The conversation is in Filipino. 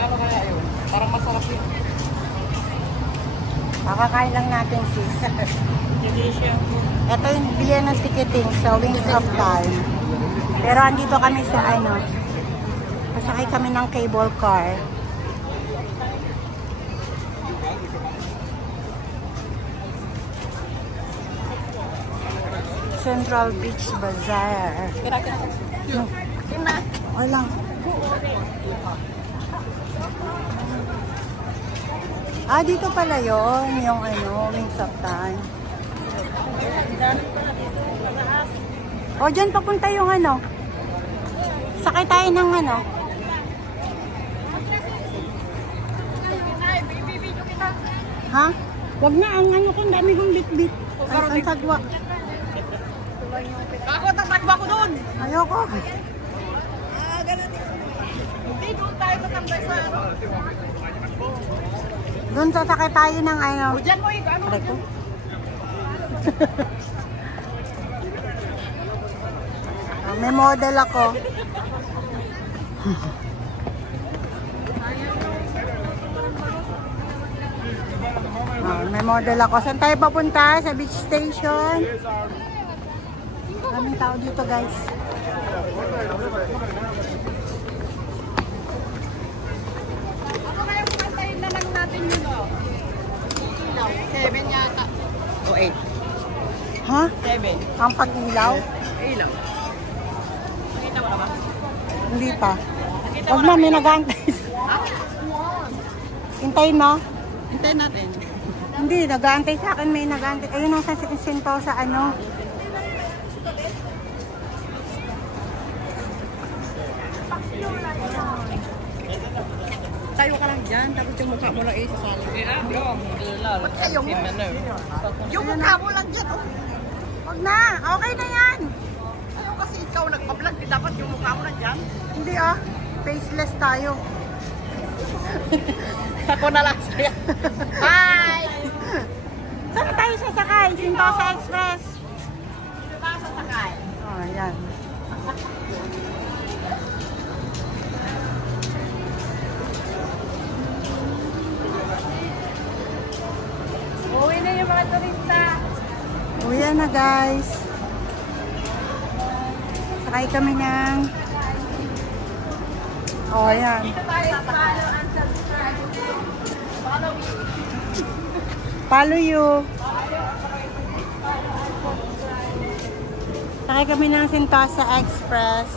Magkano kaya yun? Parang masarap yun. Makakain lang natin, sis. Ito yung bilihan ng ticketing sa Wings of Time. Pero andito kami sa ano, pasakay kami ng cable car. Central Beach Bazaar. Walang. Ah, dito pala yun, yung ano, Wings of Time. O, dyan papunta yung ano. Sakay tayo ng ano. Ha? Wag na, ang ano kung dami kong bit-bit. Ang sagwa. Ako, tatagwa ko doon! Ayoko. Hindi, doon tayo tatambay sa ano. Doon sasakay tayo ng ano. O, dyan mo yung ano. Aray ko. May model ako. May model ako. Saan tayo papunta? Sa beach station. Maraming tao dito, guys. Ako kaya pumantayin na lang natin yun, o. 7 yata. O 8. Ha? 7. Ang pag-ilaw? Ilaw. Nakita mo na ba? Hindi pa. Huwag na, may nag-aantay. Hintayin mo? Hintayin natin. Hindi, nag-aantay sa akin. May nag-aantay. Ayun ang sinto sa ano. Tayo ka lang dyan, tapos yung mukha mo lang isasali. Ba't kayo mo? Yung mukha mo lang dyan, oh. Huwag na, okay na yan. Ayaw kasi ikaw nagpa-vlog, dapat yung mukha mo lang dyan. Hindi ah, faceless tayo. Ako na lang sa'yo. Hi! Saan tayo sasakay? Sentosa Express. Dito tayo sasakay. Oh, yan. Uwi na yung mga turista. Uwi na guys. Sakay kami ng... Oh, yan. Dito tayo follow and subscribe. Follow me. Follow you. Sakay kami ng Sentosa Express.